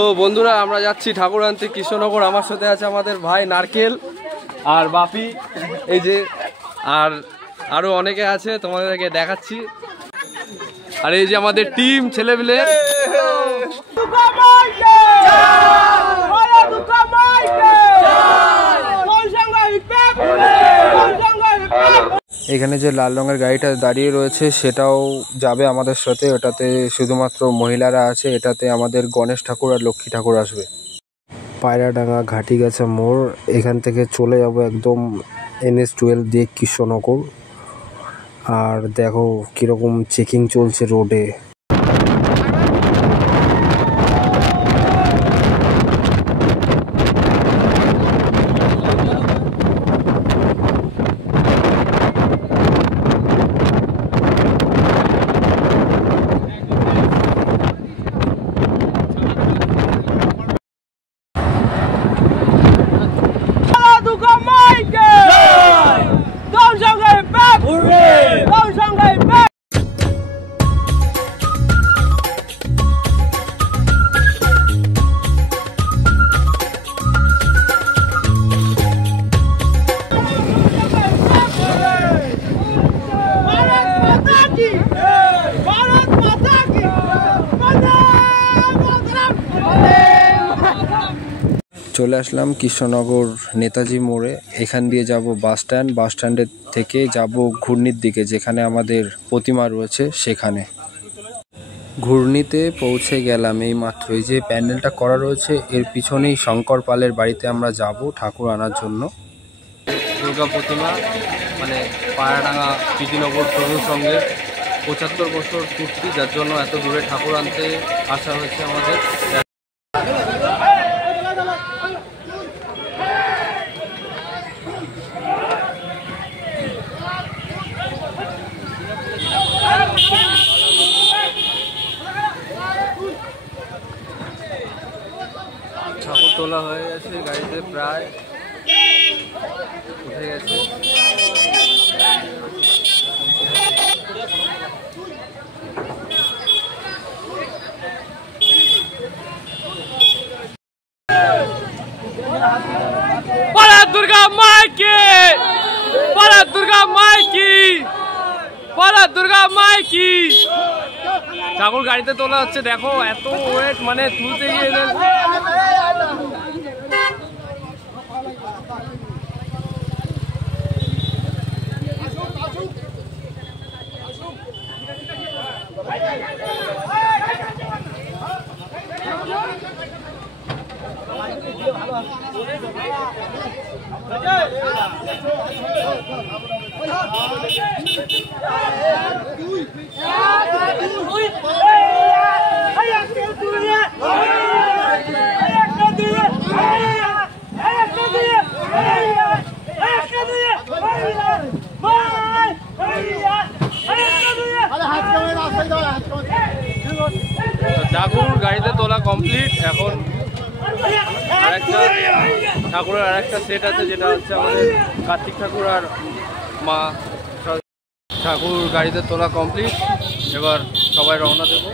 তো বন্ধুরা আমরা যাচ্ছি ঠাকুর আনতে কৃষ্ণনগর। আমার সাথে আছে আমাদের ভাই নারকেল আর বাপি, এই যে আর আরো অনেকে আছে, তোমাদেরকে দেখাচ্ছি। আর এই যে আমাদের টিম ছেলেপিলে। এখানে যে লাল রঙের গাড়িটা দাঁড়িয়ে রয়েছে সেটাও যাবে আমাদের সাথে। ওটাতে শুধুমাত্র মহিলারা আছে, এটাতে আমাদের গণেশ ঠাকুর আর লক্ষ্মী ঠাকুর আসবে। পায়রাডাঙ্গা ঘাটিগাছা মোড়, এখান থেকে চলে যাব একদম NH-12 দিয়ে কৃষ্ণনগর। আর দেখো কিরকম চেকিং চলছে রোডে। চলে আসলাম কৃষ্ণনগর নেতাজি মোড়ে। এখান দিয়ে যাব বাস স্ট্যান্ড, বাস স্ট্যান্ডের থেকে যাব ঘূর্ণির দিকে, যেখানে আমাদের প্রতিমা রয়েছে সেখানে। ঘূর্ণিতে পৌঁছে গেলাম এই মাত্র। এই যে প্যান্ডেলটা করা রয়েছে এর পিছনেই শঙ্কর পালের বাড়িতে আমরা যাব ঠাকুর আনার জন্য। দুর্গা প্রতিমা মানে পায়রাডাঙ্গা প্রীতিনগর তরুণ সঙ্গে 75 বছর পূর্তি, যার জন্য এত দূরে ঠাকুর আনতে আসা হয়েছে আমাদের। ঠাকুর তোলা হয়ে গেছে, গাড়িতে প্রায় উঠে গেছে। পাড়া দুর্গা মাইকি, পাড়া দুর্গা মাইকি, পাড়া দুর্গা মাইকি। ঠাকুর গাড়িতে তোলা হচ্ছে, দেখো এত ওয়েট, মানে তুলতে গিয়ে ঠাকুর গাড়িতে তোলা কমপ্লিট। এখন আরেকটা ঠাকুরের আরেকটা সেট আছে, যেটা হচ্ছে আমাদের কার্তিক ঠাকুর আর মা। ঠাকুর গাড়িতে তোলা কমপ্লিট, এবার সবাই রওনা দেব।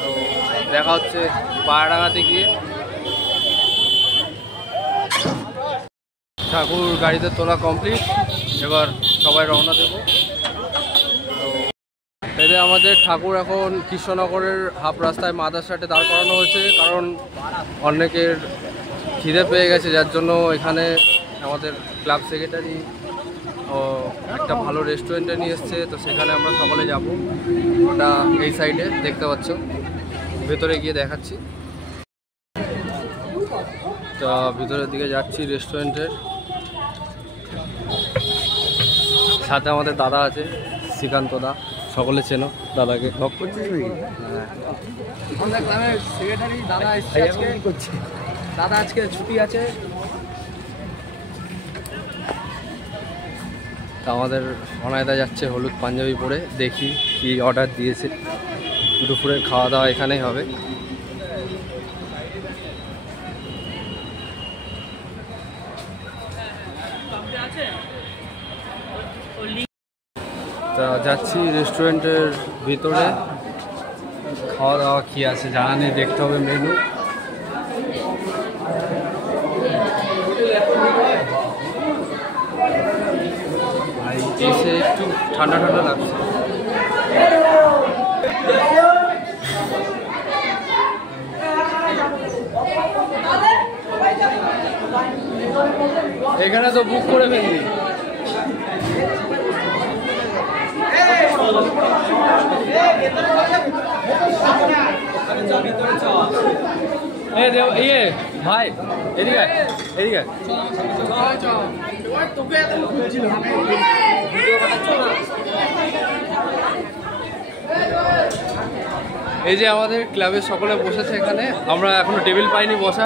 তো দেখা হচ্ছে পায়রাডাঙ্গাতে গিয়ে। ঠাকুর গাড়িতে তোলা কমপ্লিট, এবার সবাই রওনা দেব। এতে আমাদের ঠাকুর এখন কৃষ্ণনগরের হাফ রাস্তায় মাদারসাটে দাঁড় করানো হয়েছে, কারণ অনেকের খিদে পেয়ে গেছে, যার জন্য এখানে আমাদের ক্লাব সেক্রেটারি একটা ভালো রেস্টুরেন্টে নিয়ে এসছে। তো সেখানে আমরা সকলে যাব। ওটা এই সাইডে দেখতে পাচ্ছ, ভেতরে গিয়ে দেখাচ্ছি। তো ভিতরের দিকে যাচ্ছি রেস্টুরেন্টের। সাথে আমাদের দাদা আছে, শ্রীকান্ত দা, সকলে চেনো দাদাকে। লক করছিস নাকি? হ্যাঁ, আমাদের গ্রামের সেক্রেটারি দাদা এসছে আজকে। কি করছে দাদা? আজকে ছুটি আছে। তো আমাদের অনায়দা যাচ্ছে হলুদ পাঞ্জাবি পরে, দেখি কি অর্ডার দিয়েছে। দুপুরের খাওয়া দাওয়া এখানেই হবে। তা যাচ্ছি রেস্টুরেন্টের ভিতরে খাওয়া দাওয়া কি আছে জানা নেই, দেখতে হবে মেনু। এসে একটু ঠান্ডা ঠান্ডা লাগছে। এখানে তো বুক করে ফেললি। ইয়ে ভাই এদিকে এদিকে এই যে আমাদের ক্লাবের সকলে বসেছে এখানে, আমরা এখনো টেবিল পাইনি বসা।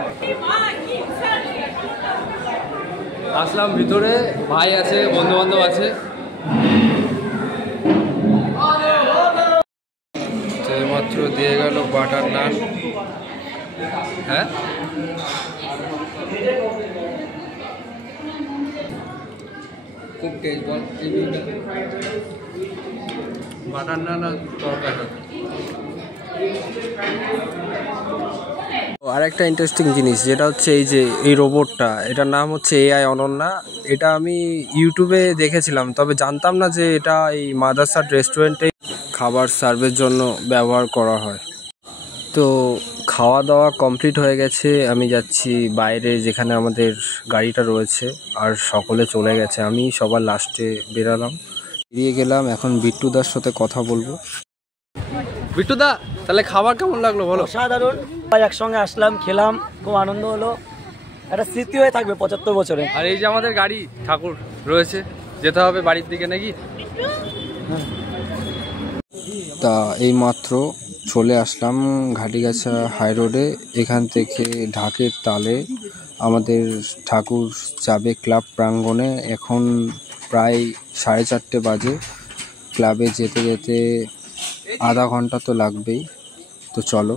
আসলাম ভিতরে, ভাই আছে, বন্ধু বান্ধব আছে। মাত্র দিয়ে গেল বাটার নান। হ্যাঁ খুব টেস্ট বল, বাটার নান আর তরকারি। আর একটা ইন্টারেস্টিং জিনিস যেটা হচ্ছে এই যে এই রোবটটা, এটার নাম হচ্ছে AI অনন্যা। এটা আমি ইউটিউবে দেখেছিলাম, তবে জানতাম না যে এটা এই মাদারসাট রেস্টুরেন্টে খাবার সার্ভের জন্য ব্যবহার করা হয়। তো খাওয়া দাওয়া কমপ্লিট হয়ে গেছে, আমি যাচ্ছি বাইরে যেখানে আমাদের গাড়িটা রয়েছে, আর সকলে চলে গেছে, আমি সবার লাস্টে বেরালাম, বেরিয়ে গেলাম। এখন বিট্টুদার সাথে কথা বলবো। বিট্টুদা, তাহলে খাবার কেমন লাগলো বলো? সাধারণ, একসঙ্গে আসলাম, খেলাম, খুব আনন্দ হলো, একটা স্মৃতি হয়ে থাকবে 75 বছরে। আর এই যে আমাদের গাড়ি ঠাকুর রয়েছে, যেতে হবে বাড়ির দিকে নাকি? তা এই মাত্র চলে আসলাম ঘাটিগাছা হাই রোডে। এখান থেকে ঢাকের তালে আমাদের ঠাকুর যাবে ক্লাব প্রাঙ্গণে। এখন প্রায় 4:30 বাজে। ক্লাবে যেতে যেতে আধা ঘন্টা তো লাগবেই, তো চলো।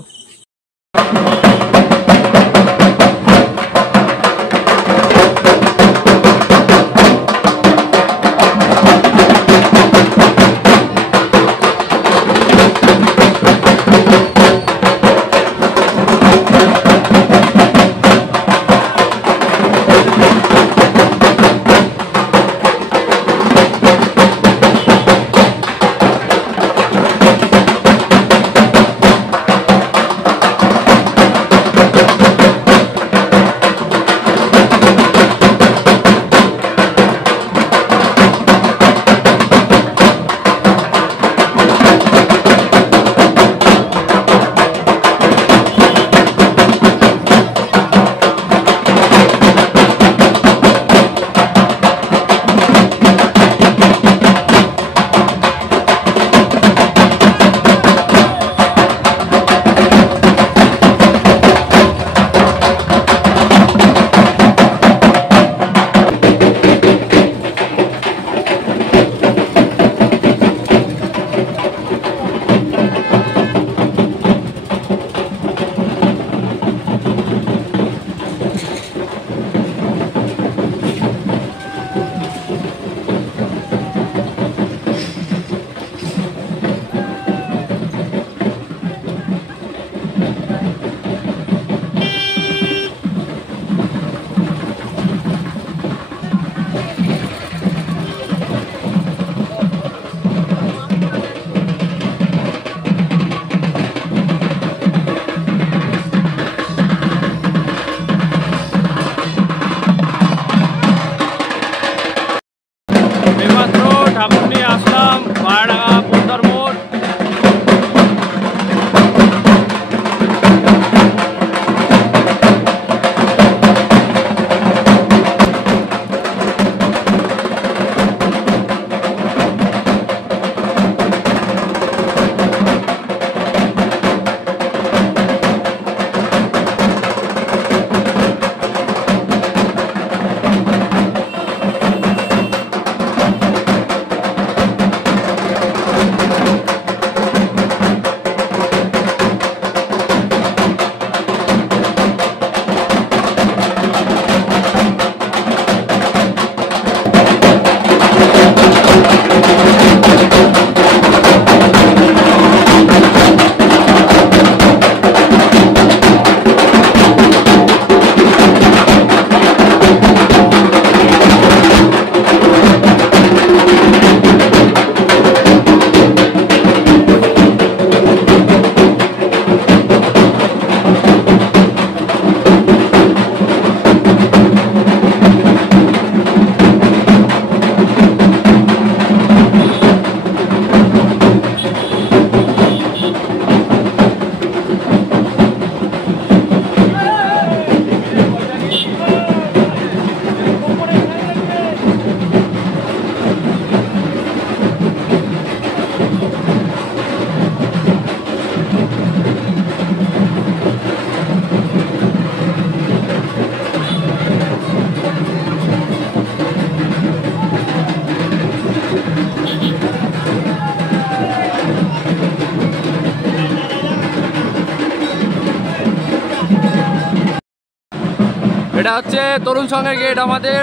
এটা হচ্ছে তরুণ সংঘের গেট আমাদের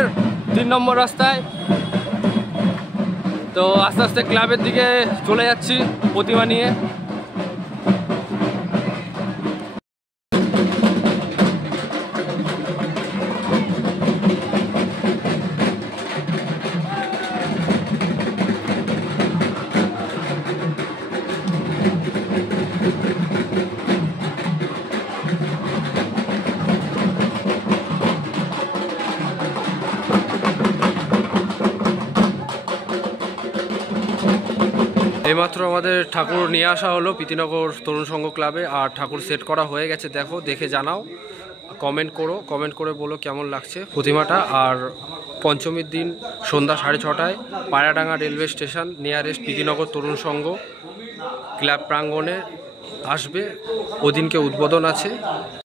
3 নম্বর রাস্তায়। তো আস্তে আস্তে ক্লাবের দিকে চলে যাচ্ছি প্রতিমা নিয়ে। এইমাত্র আমাদের ঠাকুর নিয়ে আসা হলো প্রীতিনগর তরুণ সংঘ ক্লাবে, আর ঠাকুর সেট করা হয়ে গেছে। দেখো, দেখে জানাও, কমেন্ট করে বলো কেমন লাগছে প্রতিমাটা। আর পঞ্চমীর দিন সন্ধ্যা 6:30টায় পায়রাডাঙ্গা রেলওয়ে স্টেশন নিয়ারেস্ট প্রীতিনগর তরুণ সংঘ ক্লাব প্রাঙ্গণে আসবে। ওদিনকে উদ্বোধন আছে।